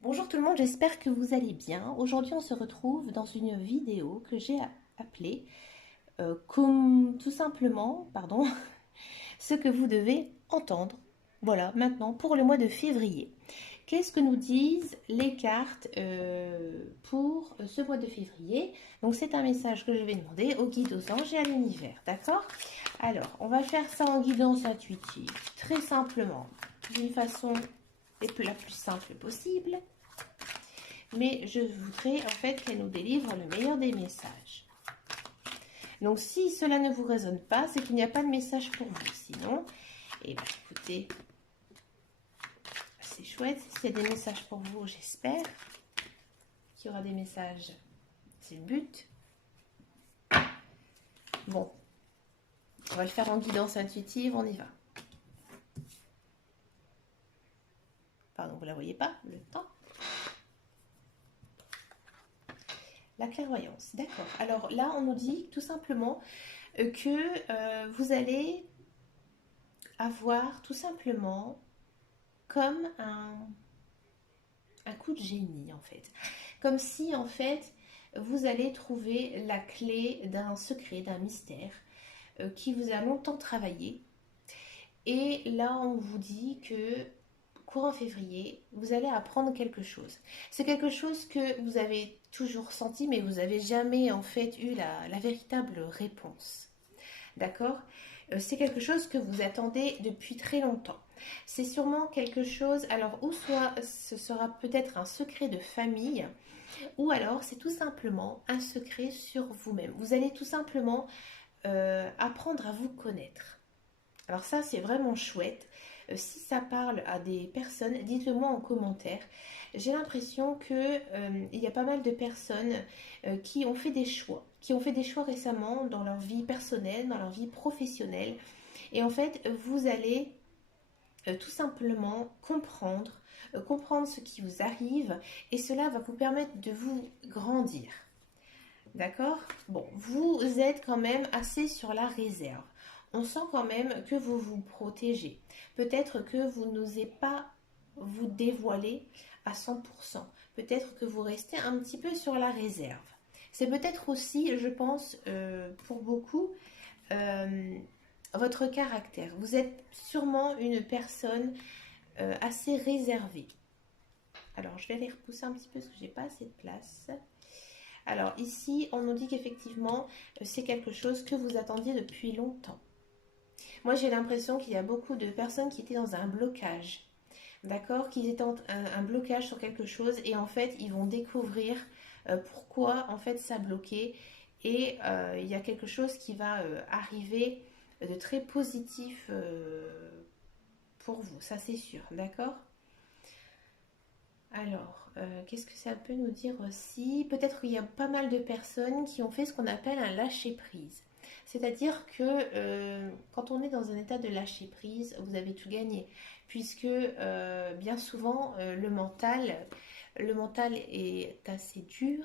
Bonjour tout le monde, j'espère que vous allez bien. Aujourd'hui, on se retrouve dans une vidéo que j'ai appelée comme tout simplement, pardon, ce que vous devez entendre. Voilà, maintenant pour le mois de février. Qu'est-ce que nous disent les cartes pour ce mois de février? Donc c'est un message que je vais demander au guide, aux anges et à l'univers, d'accord? Alors, on va faire ça en guidance intuitive, très simplement, d'une façon la plus simple possible. Mais je voudrais en fait qu'elle nous délivre le meilleur des messages. Donc si cela ne vous résonne pas, c'est qu'il n'y a pas de message pour vous. Sinon, eh bien écoutez, c'est chouette. S'il y a des messages pour vous, j'espère qu'il y aura des messages. C'est le but. Bon, on va le faire en guidance intuitive, on y va. Pardon, vous ne la voyez pas, le temps. La clairvoyance, d'accord. Alors là, on nous dit tout simplement que vous allez avoir tout simplement comme un coup de génie en fait. Comme si en fait vous allez trouver la clé d'un secret, d'un mystère qui vous a longtemps travaillé. Et là on vous dit que courant février, vous allez apprendre quelque chose. C'est quelque chose que vous avez toujours senti mais vous n'avez jamais en fait eu la véritable réponse. D'accord? C'est quelque chose que vous attendez depuis très longtemps. C'est sûrement quelque chose, alors ou soit ce sera peut-être un secret de famille, ou alors c'est tout simplement un secret sur vous-même. Vous allez tout simplement apprendre à vous connaître. Alors ça c'est vraiment chouette. Si ça parle à des personnes, dites-le moi en commentaire. J'ai l'impression que il y a pas mal de personnes qui ont fait des choix, qui ont fait des choix récemment dans leur vie personnelle, dans leur vie professionnelle. Et en fait, vous allez tout simplement comprendre ce qui vous arrive, et cela va vous permettre de vous grandir. D'accord? Bon, vous êtes quand même assez sur la réserve. On sent quand même que vous vous protégez. Peut-être que vous n'osez pas vous dévoiler à 100%. Peut-être que vous restez un petit peu sur la réserve. C'est peut-être aussi, je pense, pour beaucoup, euh, votre caractère. Vous êtes sûrement une personne assez réservée. Alors, je vais les repousser un petit peu parce que j'ai pas assez de place. Alors ici, on nous dit qu'effectivement, c'est quelque chose que vous attendiez depuis longtemps. Moi, j'ai l'impression qu'il y a beaucoup de personnes qui étaient dans un blocage. D'accord? Qu'ils étaient un blocage sur quelque chose, et en fait, ils vont découvrir pourquoi en fait ça bloquait. Et il y a quelque chose qui va arriver de très positif pour vous, ça c'est sûr. D'accord? Alors, qu'est-ce que ça peut nous dire aussi? Peut-être qu'il y a pas mal de personnes qui ont fait ce qu'on appelle un lâcher-prise. C'est-à-dire que quand on est dans un état de lâcher-prise, vous avez tout gagné. Puisque bien souvent, le mental est assez dur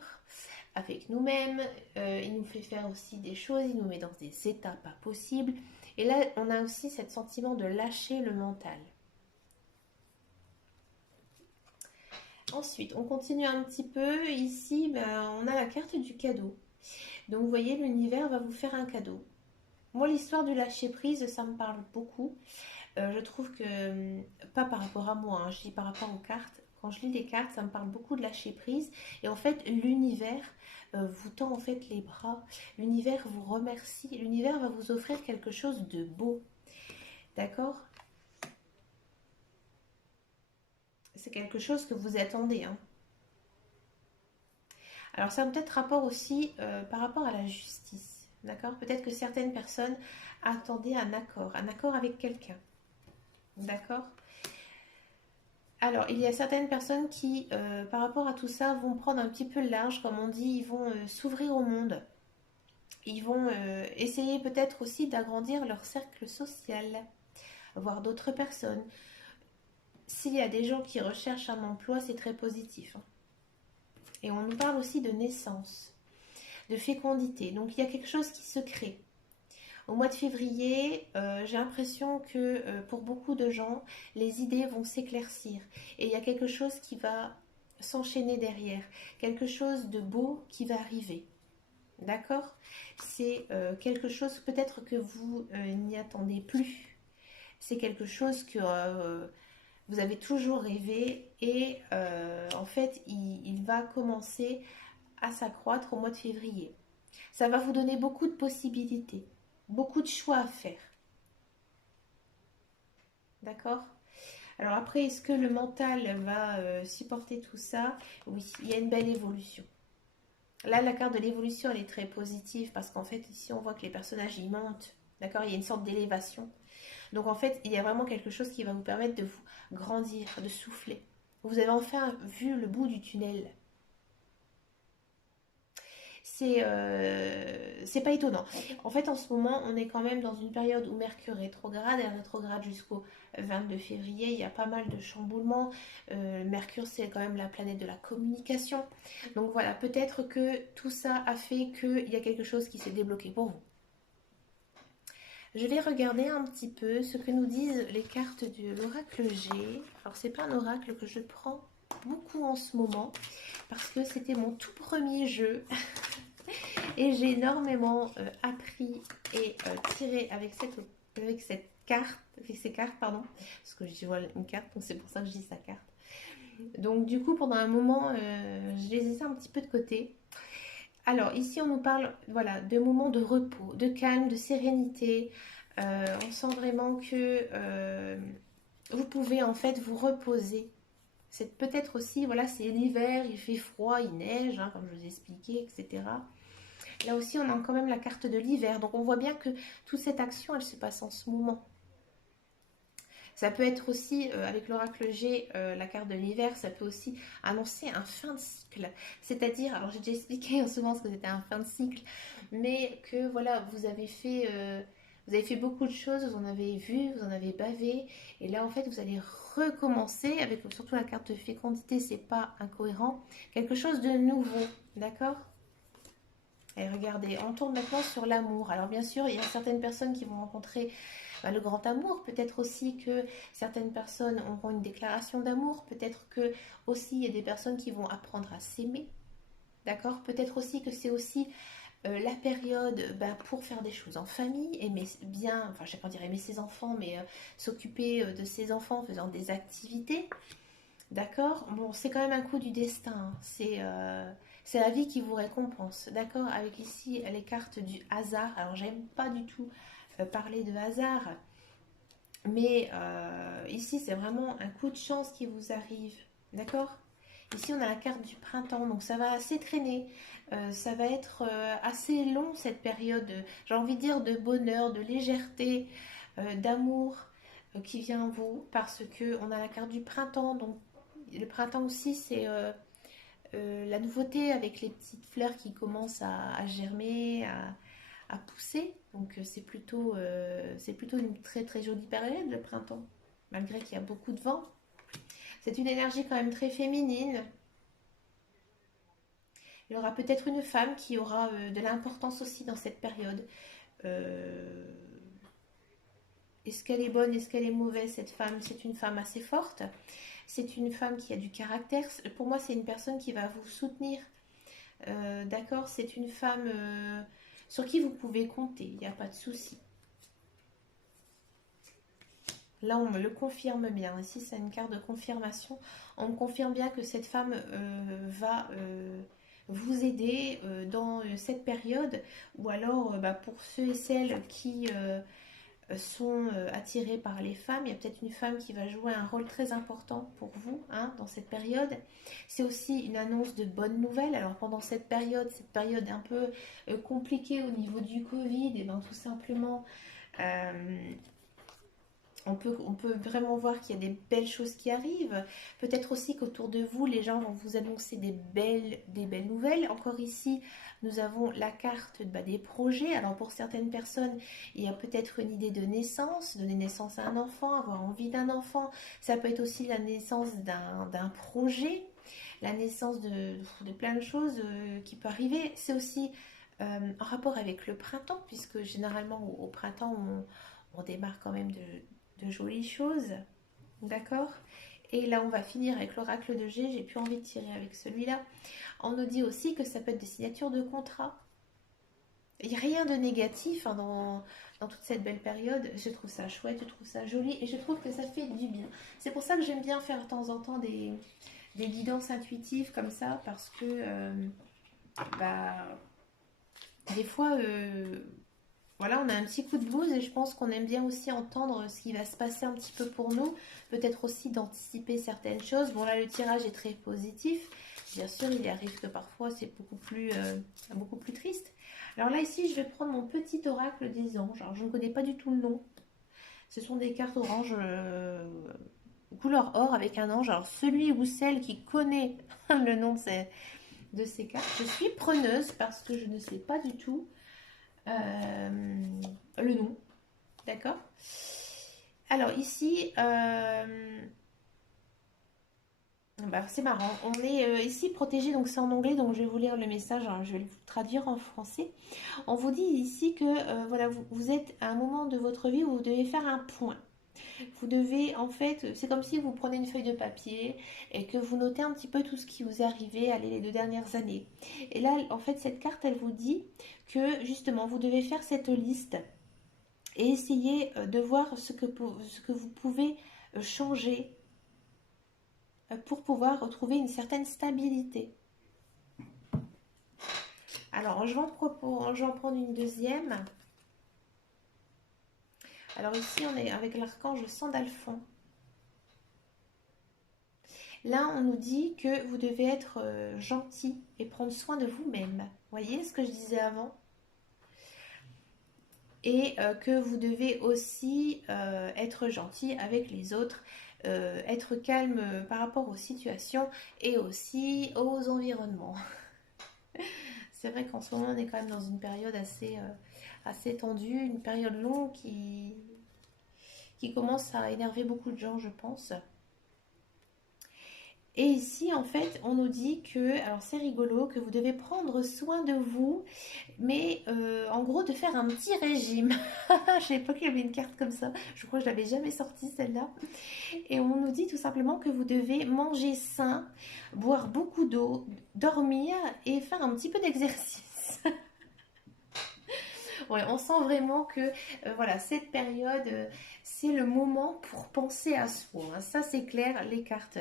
avec nous-mêmes. Il nous fait faire aussi des choses, il nous met dans des états pas possibles. Et là, on a aussi ce sentiment de lâcher le mental. Ensuite, on continue un petit peu. Ici, ben, on a la carte du cadeau. Donc, vous voyez, l'univers va vous faire un cadeau. Moi, l'histoire du lâcher prise, ça me parle beaucoup. Je trouve que, pas par rapport à moi, hein, je dis par rapport aux cartes. Quand je lis les cartes, ça me parle beaucoup de lâcher prise. Et en fait, l'univers vous tend en fait les bras. L'univers vous remercie. L'univers va vous offrir quelque chose de beau. D'accord? C'est quelque chose que vous attendez, hein. Alors ça a peut-être rapport aussi par rapport à la justice, d'accord? Peut-être que certaines personnes attendaient un accord avec quelqu'un, d'accord? Alors il y a certaines personnes qui, par rapport à tout ça, vont prendre un petit peu le large, comme on dit, ils vont s'ouvrir au monde. Ils vont essayer peut-être aussi d'agrandir leur cercle social, voir d'autres personnes. S'il y a des gens qui recherchent un emploi, c'est très positif, hein. Et on nous parle aussi de naissance, de fécondité. Donc il y a quelque chose qui se crée. Au mois de février, j'ai l'impression que pour beaucoup de gens, les idées vont s'éclaircir. Et il y a quelque chose qui va s'enchaîner derrière. Quelque chose de beau qui va arriver. D'accord? C'est quelque chose peut-être que vous n'y attendez plus. C'est quelque chose que vous avez toujours rêvé et en fait, il va commencer à s'accroître au mois de février. Ça va vous donner beaucoup de possibilités, beaucoup de choix à faire. D'accord? Alors après, est-ce que le mental va supporter tout ça? Oui, il y a une belle évolution. Là, la carte de l'évolution, elle est très positive parce qu'en fait, ici, on voit que les personnages, ils montent. D'accord? Il y a une sorte d'élévation. Donc, en fait, il y a vraiment quelque chose qui va vous permettre de vous grandir, de souffler. Vous avez enfin vu le bout du tunnel. C'est pas étonnant. En fait, en ce moment, on est quand même dans une période où Mercure rétrograde, elle rétrograde jusqu'au 22 février. Il y a pas mal de chamboulements. Mercure, c'est quand même la planète de la communication. Donc voilà, peut-être que tout ça a fait qu'il y a quelque chose qui s'est débloqué pour vous. Je vais regarder un petit peu ce que nous disent les cartes de l'oracle G. Alors, c'est pas un oracle que je prends beaucoup en ce moment parce que c'était mon tout premier jeu. Et j'ai énormément appris et tiré avec carte, avec ces cartes, pardon, parce que je vois une carte, donc c'est pour ça que je dis sa carte. Donc du coup, pendant un moment, je les ai laissés un petit peu de côté. Alors ici, on nous parle, voilà, de moments de repos, de calme, de sérénité. On sent vraiment que vous pouvez en fait vous reposer. C'est peut-être aussi, voilà, c'est l'hiver, il fait froid, il neige, hein, comme je vous ai expliqué, etc. Là aussi, on a quand même la carte de l'hiver. Donc, on voit bien que toute cette action, elle se passe en ce moment. Ça peut être aussi, avec l'oracle G, la carte de l'hiver, ça peut aussi annoncer un fin de cycle. C'est-à-dire, alors j'ai déjà expliqué souvent ce que c'était un fin de cycle, mais que voilà, vous avez fait beaucoup de choses, vous en avez vu, vous en avez bavé, et là en fait vous allez recommencer avec surtout la carte de fécondité, c'est pas incohérent, quelque chose de nouveau, d'accord? Et regardez, on tourne maintenant sur l'amour. Alors bien sûr, il y a certaines personnes qui vont rencontrer le grand amour. Peut-être aussi que certaines personnes auront une déclaration d'amour. Peut-être que aussi il y a des personnes qui vont apprendre à s'aimer. D'accord? Peut-être aussi que c'est aussi la période pour faire des choses en famille, aimer bien, enfin je ne vais pas dire aimer ses enfants, mais s'occuper de ses enfants en faisant des activités. D'accord? Bon, c'est quand même un coup du destin, hein. C'est la vie qui vous récompense. D'accord? Avec ici les cartes du hasard. Alors, j'aime pas du tout parler de hasard, mais ici, c'est vraiment un coup de chance qui vous arrive. D'accord? Ici, on a la carte du printemps, donc ça va assez traîner. Ça va être assez long cette période, j'ai envie de dire, de bonheur, de légèreté, d'amour qui vient à vous, parce que on a la carte du printemps, donc le printemps aussi, c'est la nouveauté avec les petites fleurs qui commencent à germer, à pousser. Donc c'est plutôt une très très jolie période, le printemps, malgré qu'il y a beaucoup de vent. C'est une énergie quand même très féminine. Il y aura peut-être une femme qui aura de l'importance aussi dans cette période. Euh, Est-ce qu'elle est bonne, est-ce qu'elle est mauvaise, cette femme? C'est une femme assez forte. C'est une femme qui a du caractère. Pour moi, c'est une personne qui va vous soutenir. D'accord? C'est une femme sur qui vous pouvez compter. Il n'y a pas de souci. Là, on me le confirme bien. Ici, c'est une carte de confirmation. On me confirme bien que cette femme va vous aider dans cette période. Ou alors, pour ceux et celles qui sont attirés par les femmes. Il y a peut-être une femme qui va jouer un rôle très important pour vous, hein, dans cette période. C'est aussi une annonce de bonnes nouvelles. Alors pendant cette période un peu compliquée au niveau du Covid, et ben tout simplement, euh, on peut vraiment voir qu'il y a des belles choses qui arrivent. Peut-être aussi qu'autour de vous, les gens vont vous annoncer des belles nouvelles. Encore ici, nous avons la carte des projets. Alors pour certaines personnes, il y a peut-être une idée de naissance, donner naissance à un enfant, avoir envie d'un enfant. Ça peut être aussi la naissance d'un projet, la naissance de plein de choses qui peut arriver. C'est aussi en rapport avec le printemps, puisque généralement au printemps, on démarre quand même de jolies choses, d'accord? Et là, on va finir avec l'oracle de G. J'ai plus envie de tirer avec celui-là. On nous dit aussi que ça peut être des signatures de contrat. Il n'y a rien de négatif hein, dans toute cette belle période. Je trouve ça chouette, je trouve ça joli et je trouve que ça fait du bien. C'est pour ça que j'aime bien faire de temps en temps des guidances intuitives comme ça parce que bah, des fois, voilà, on a un petit coup de blues et je pense qu'on aime bien aussi entendre ce qui va se passer un petit peu pour nous. Peut-être aussi d'anticiper certaines choses. Bon là, le tirage est très positif. Bien sûr, il arrive que parfois c'est beaucoup plus triste. Alors là, ici, je vais prendre mon petit oracle des anges. Alors, je ne connais pas du tout le nom. Ce sont des cartes orange couleur or avec un ange. Alors, celui ou celle qui connaît le nom de ces cartes, je suis preneuse parce que je ne sais pas du tout le nom. D'accord? Alors, ici, bah, c'est marrant. On est ici protégé, donc c'est en anglais, donc je vais vous lire le message, hein, je vais le traduire en français. On vous dit ici que voilà, vous êtes à un moment de votre vie où vous devez faire un point. Vous devez, en fait, c'est comme si vous prenez une feuille de papier et que vous notez un petit peu tout ce qui vous est arrivé, allez, les 2 dernières années. Et là, en fait, cette carte, elle vous dit que justement, vous devez faire cette liste et essayer de voir ce que vous pouvez changer pour pouvoir retrouver une certaine stabilité. Alors, je vais en prendre une deuxième. Alors ici, on est avec l'archange Sandalphon. Là, on nous dit que vous devez être gentil et prendre soin de vous-même. Voyez ce que je disais avant? Et que vous devez aussi être gentil avec les autres, être calme par rapport aux situations et aussi aux environnements. C'est vrai qu'en ce moment, on est quand même dans une période assez tendue, une période longue qui commence à énerver beaucoup de gens, je pense. Et ici, en fait, on nous dit que, alors c'est rigolo, que vous devez prendre soin de vous, mais en gros de faire un petit régime. Je savais pas qu'il y avait une carte comme ça, je crois que je l'avais jamais sortie celle-là. Et on nous dit tout simplement que vous devez manger sain, boire beaucoup d'eau, dormir et faire un petit peu d'exercice. Ouais, on sent vraiment que voilà, cette période, c'est le moment pour penser à soi. Hein. Ça, c'est clair, les cartes,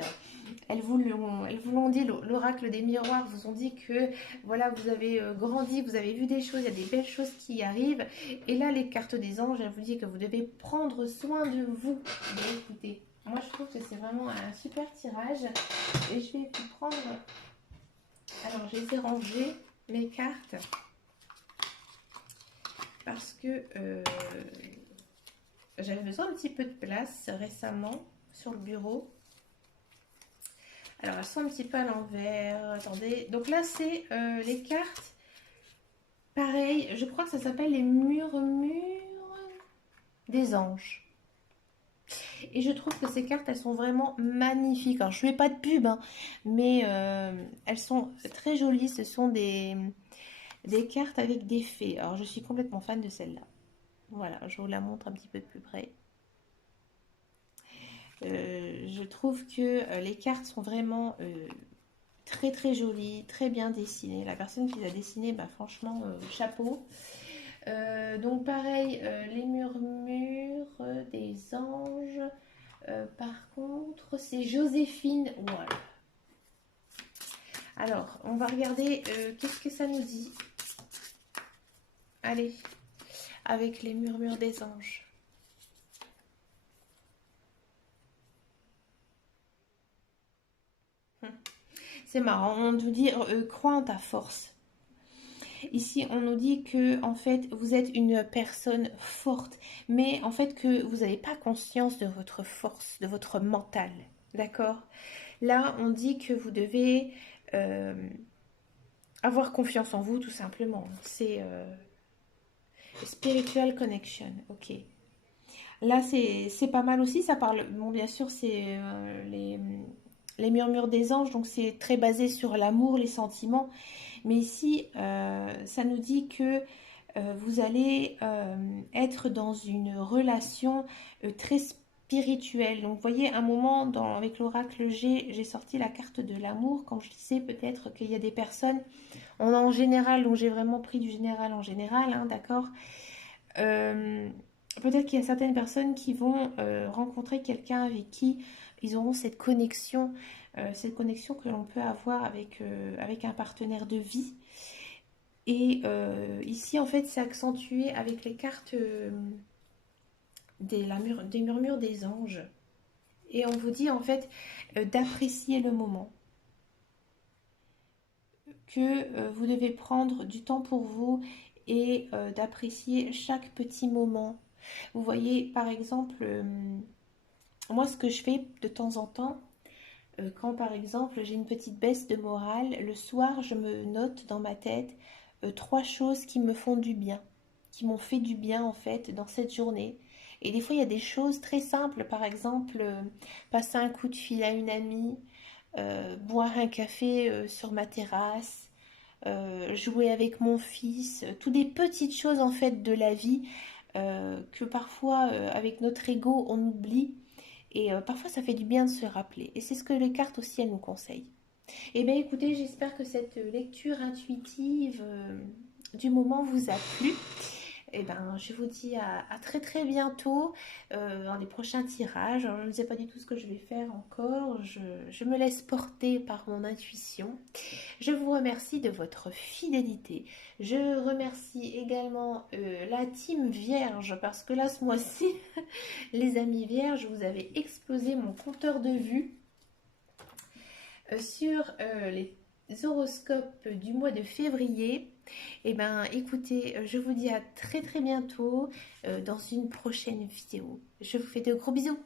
elles vous l'ont dit, l'oracle des miroirs vous ont dit que voilà, vous avez grandi, vous avez vu des choses, il y a des belles choses qui arrivent. Et là, les cartes des anges, elles vous disent que vous devez prendre soin de vous. Mais écoutez, moi, je trouve que c'est vraiment un super tirage. Et je vais vous prendre... Alors, je les ai rangées, mes cartes. Parce que j'avais besoin un petit peu de place récemment sur le bureau. Alors elles sont un petit peu à l'envers. Attendez. Donc là c'est les cartes. Pareil, je crois que ça s'appelle les murmures des anges. Et je trouve que ces cartes, elles sont vraiment magnifiques. Alors je ne fais pas de pub, hein, mais elles sont très jolies. Ce sont des cartes avec des fées. Alors je suis complètement fan de celle-là. Voilà, je vous la montre un petit peu de plus près. Je trouve que les cartes sont vraiment très très jolies, très bien dessinées. La personne qui les a dessinées, bah, franchement, chapeau. Donc pareil, les murmures des anges. Par contre, c'est Joséphine. Voilà. Alors, on va regarder qu'est-ce que ça nous dit. Allez, avec les murmures des anges. C'est marrant, on nous dit crois en ta force. Ici, on nous dit que en fait, vous êtes une personne forte, mais en fait que vous n'avez pas conscience de votre force, de votre mental. D'accord? Là, on dit que vous devez avoir confiance en vous, tout simplement. C'est spiritual connection. Ok. Là, c'est pas mal aussi. Ça parle, bon, bien sûr, c'est les murmures des anges, donc c'est très basé sur l'amour, les sentiments. Mais ici, ça nous dit que vous allez être dans une relation très spirituel. Donc, vous voyez, un moment avec l'oracle G, j'ai sorti la carte de l'amour. Quand je disais peut-être qu'il y a des personnes, on a en général, donc j'ai vraiment pris du général en général, hein, d'accord. Euh, Peut-être qu'il y a certaines personnes qui vont rencontrer quelqu'un avec qui ils auront cette connexion que l'on peut avoir avec un partenaire de vie. Et ici, en fait, c'est accentué avec les cartes des murmures des anges. Et on vous dit, en fait, d'apprécier le moment, que vous devez prendre du temps pour vous et d'apprécier chaque petit moment. Vous voyez, par exemple, moi, ce que je fais de temps en temps, quand par exemple j'ai une petite baisse de morale, le soir, je me note dans ma tête trois choses qui me font du bien, qui m'ont fait du bien en fait dans cette journée. Et des fois, il y a des choses très simples, par exemple, passer un coup de fil à une amie, boire un café sur ma terrasse, jouer avec mon fils, toutes des petites choses en fait de la vie que parfois avec notre ego on oublie et parfois ça fait du bien de se rappeler et c'est ce que les cartes aussi elles nous conseillent. Eh bien écoutez, j'espère que cette lecture intuitive du moment vous a plu. Eh ben, je vous dis à très très bientôt dans les prochains tirages. Alors, je ne sais pas du tout ce que je vais faire encore. Je me laisse porter par mon intuition. Je vous remercie de votre fidélité. Je remercie également la team Vierge parce que là, ce mois-ci, les amis Vierges, vous avez explosé mon compteur de vues sur les horoscopes du mois de février. Eh ben, écoutez, je vous dis à très très bientôt dans une prochaine vidéo. Je vous fais de gros bisous.